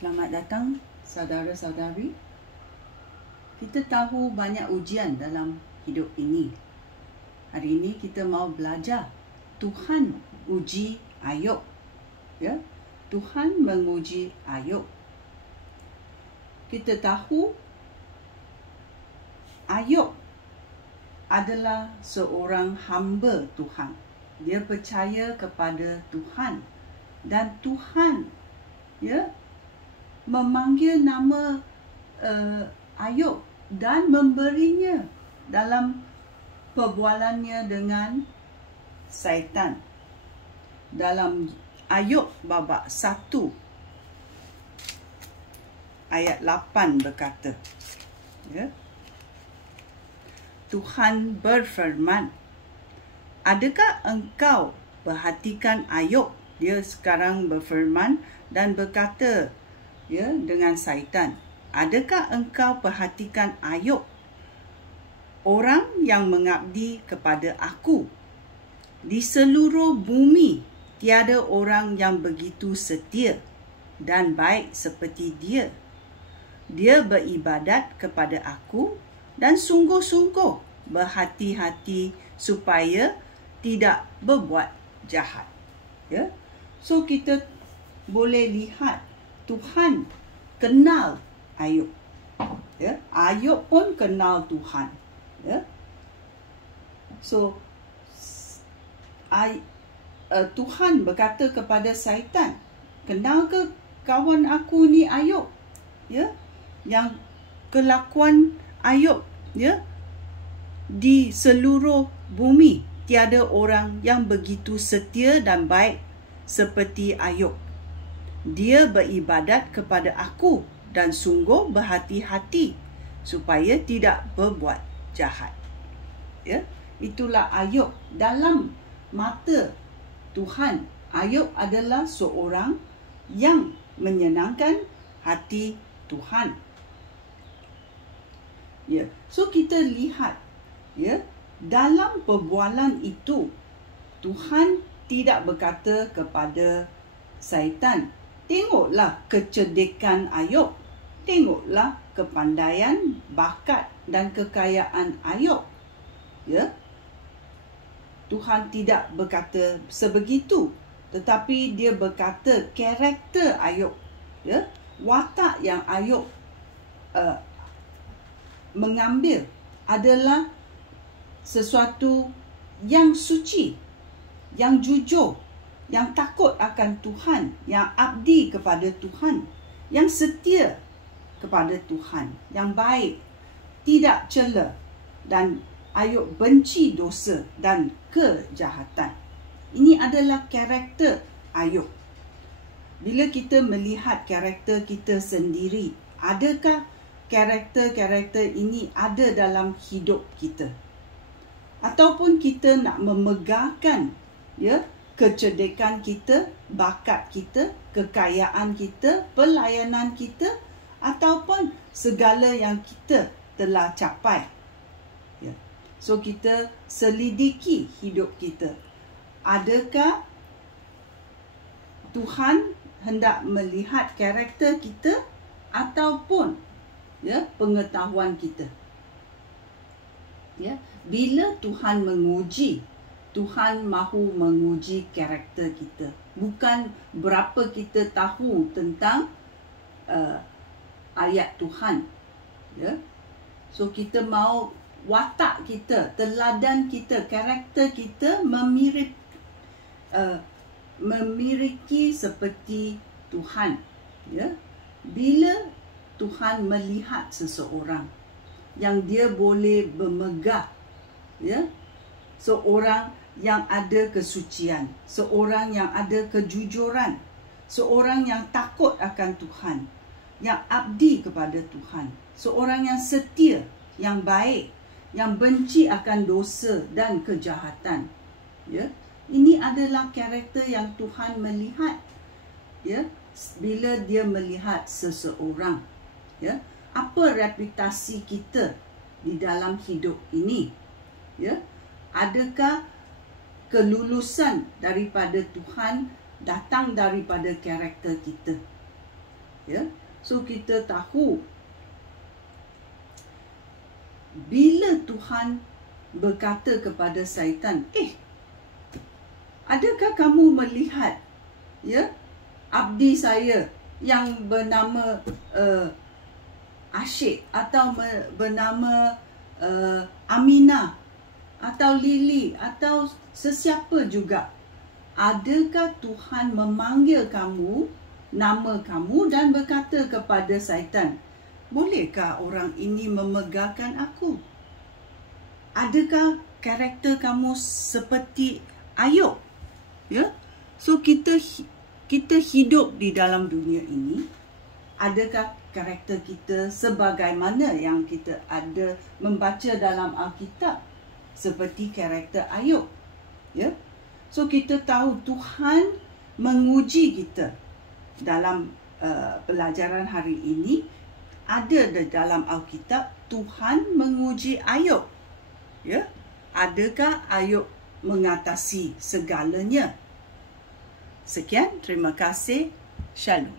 Selamat datang saudara-saudari. Kita tahu banyak ujian dalam hidup ini. Hari ini kita mau belajar Tuhan uji Ayub. Ya, Tuhan menguji Ayub. Kita tahu Ayub adalah seorang hamba Tuhan. Dia percaya kepada Tuhan dan Tuhan memanggil nama Ayub dan memberinya dalam perbualannya dengan syaitan. Dalam Ayub babak 1 ayat 8 berkata, Tuhan berfirman, adakah engkau perhatikan Ayub? Dia sekarang berfirman dan berkata dengan syaitan, adakah engkau perhatikan Ayub, orang yang mengabdi kepada aku? Di seluruh bumi tiada orang yang begitu setia dan baik seperti dia. Dia beribadat kepada aku dan sungguh-sungguh berhati-hati supaya tidak berbuat jahat. So kita boleh lihat Tuhan kenal Ayub. Ayub pun kenal Tuhan. So Tuhan berkata kepada syaitan, kenal ke kawan aku ni Ayub? Yang kelakuan Ayub, di seluruh bumi tiada orang yang begitu setia dan baik seperti Ayub. Dia beribadat kepada aku dan sungguh berhati-hati supaya tidak berbuat jahat. Itulah Ayub. Dalam mata Tuhan, Ayub adalah seorang yang menyenangkan hati Tuhan. So kita lihat, dalam perbualan itu Tuhan tidak berkata kepada syaitan, tengoklah kecerdikan Ayub, tengoklah kepandaian, bakat dan kekayaan Ayub. Tuhan tidak berkata sebegitu, tetapi dia berkata karakter Ayub, watak yang Ayub mengambil adalah sesuatu yang suci, yang jujur, yang takut akan Tuhan, yang abdi kepada Tuhan, yang setia kepada Tuhan, yang baik, tidak cela, dan Ayub benci dosa dan kejahatan. Ini adalah karakter Ayub. Bila kita melihat karakter kita sendiri, adakah karakter-karakter ini ada dalam hidup kita? Ataupun kita nak memegahkan kecerdikan kita, bakat kita, kekayaan kita, pelayanan kita, ataupun segala yang kita telah capai. So kita selidiki hidup kita. Adakah Tuhan hendak melihat karakter kita ataupun pengetahuan kita? Bila Tuhan menguji, Tuhan mahu menguji karakter kita, bukan berapa kita tahu tentang ayat Tuhan. So kita mahu watak kita, teladan kita, karakter kita memiliki seperti Tuhan. Bila Tuhan melihat seseorang yang dia boleh bermegah, seorang yang ada kesucian, seorang yang ada kejujuran, seorang yang takut akan Tuhan, yang abdi kepada Tuhan, seorang yang setia, yang baik, yang benci akan dosa dan kejahatan. Ini adalah karakter yang Tuhan melihat. Bila dia melihat seseorang, apa reputasi kita di dalam hidup ini? Adakah kelulusan daripada Tuhan datang daripada karakter kita? Ya. So kita tahu bila Tuhan berkata kepada syaitan, adakah kamu melihat abdi saya yang bernama Asyik atau bernama Aminah atau Lily atau sesiapa juga, adakah Tuhan memanggil kamu, nama kamu dan berkata kepada syaitan, bolehkah orang ini memegarkan aku? Adakah karakter kamu seperti Ayub? Ya. So kita hidup di dalam dunia ini, adakah karakter kita sebagaimana yang kita ada membaca dalam Alkitab seperti karakter Ayub? Ya. So kita tahu Tuhan menguji kita dalam pelajaran hari ini. Ada di dalam Alkitab Tuhan menguji Ayub. Ya, adakah Ayub mengatasi segalanya? Sekian, terima kasih. Shalom.